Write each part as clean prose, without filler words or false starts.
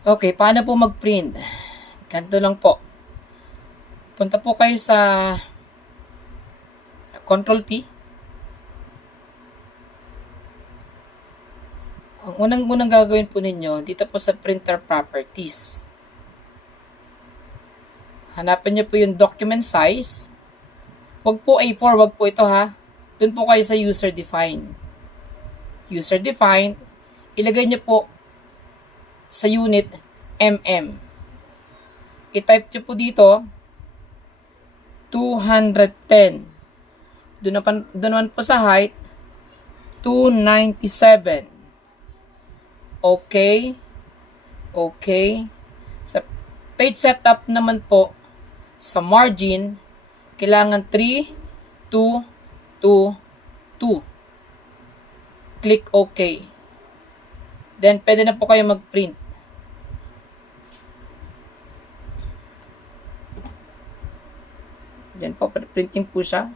Okay, paano po mag-print? Ganito lang po. Punta po kayo sa Control P. Ang unang gagawin po ninyo, dito po sa printer properties. Hanapin niyo po yung document size. Wag po A4, wag po ito ha. Doon po kayo sa user defined. User defined, ilagay niyo po sa unit mm. I-type niyo po dito 210. Doon naman po sa height 297. Okay. Okay. Sa page setup naman po, sa margin, kailangan 3, 2, 2, 2. Click OK. Then, pwede na po kayo mag-print. Yan po, printing po siya.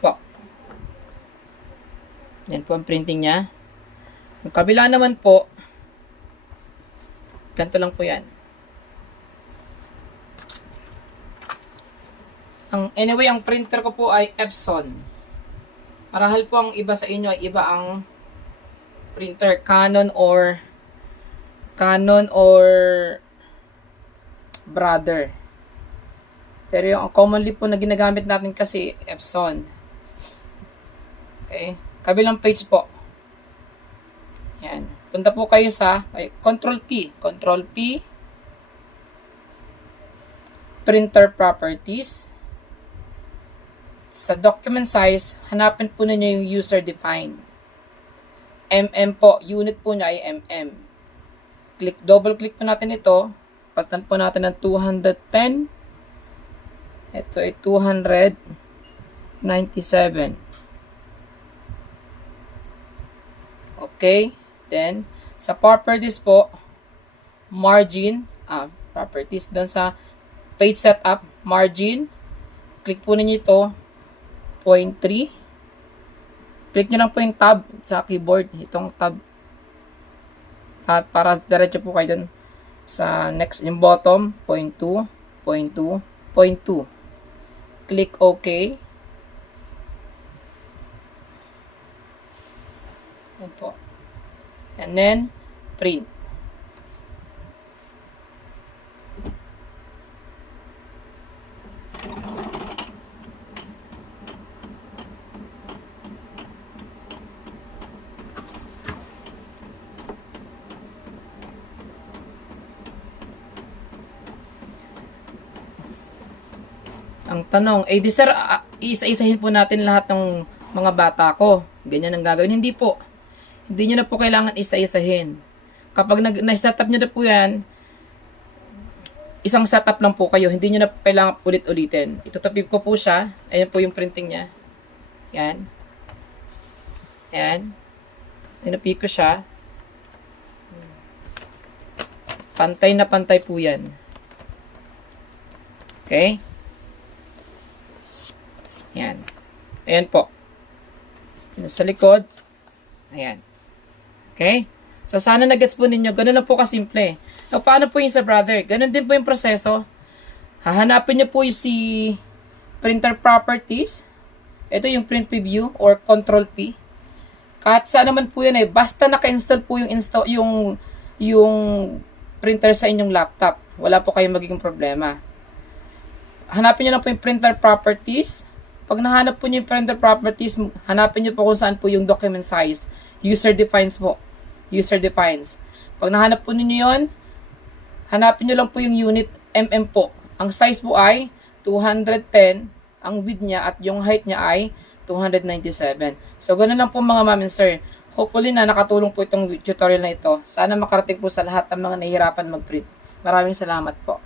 Po. Yan po ang printing niya. Yung kabila naman po, ganito lang po yan. Anyway, ang printer ko po ay Epson. Marahil po ang iba sa inyo ay iba ang printer, Canon or Brother. Pero yung commonly po na ginagamit natin kasi Epson. Okay. Kabilang page po. Yan. Punta po kayo sa Control P. Control P. Printer Properties. Sa document size, hanapin po ninyo yung user defined. MM po. Unit po niya ay MM. Double click po natin ito. Palitan po natin ng 210. Ito ay 297. Okay. Then, sa properties po, margin, properties, doon sa page setup, margin, click po ninyo ito, 0.3. Click nyo lang po yung tab sa keyboard, itong tab. Para diretso po kayo doon sa next, yung bottom, 0.2, 0.2, 0.2. Click OK. Yan po. And then, print. Ang tanong, di sir, isa-isahin po natin lahat ng mga bata ko. Ganyan ang gagawin. Hindi po. Hindi nyo na po kailangan isa-isahin. Kapag na-setup nyo na po yan, isang setup lang po kayo. Hindi nyo na po kailangan ulit-ulitin. Itutapip ko po siya. Ayan po yung printing niya. Yan. Yan. Tinapip ko siya. Pantay na pantay po yan. Okay? Yan. Ayan po. Sa likod. Ayan. Okay? So, sana nagets po ninyo. Ganun na po kasimple. So, paano po yung sa Brother? Ganun din po yung proseso. Hahanapin nyo po yung si printer properties. Ito yung print preview or control P. Kahit saan naman po yan basta naka-install po yung printer sa inyong laptop. Wala po kayong magiging problema. Hanapin nyo lang po yung printer properties. Pag nahanap po nyo yung printer properties, hanapin nyo po kung saan po yung document size. User defines po. User defines. Pag nahanap po ninyo yun, hanapin nyo lang po yung unit mm po. Ang size po ay 210, ang width niya at yung height niya ay 297. So, ganun lang po mga ma'am and sir. Hopefully na nakatulong po itong tutorial na ito. Sana makarating po sa lahat ng mga nahihirapan mag-print. Maraming salamat po.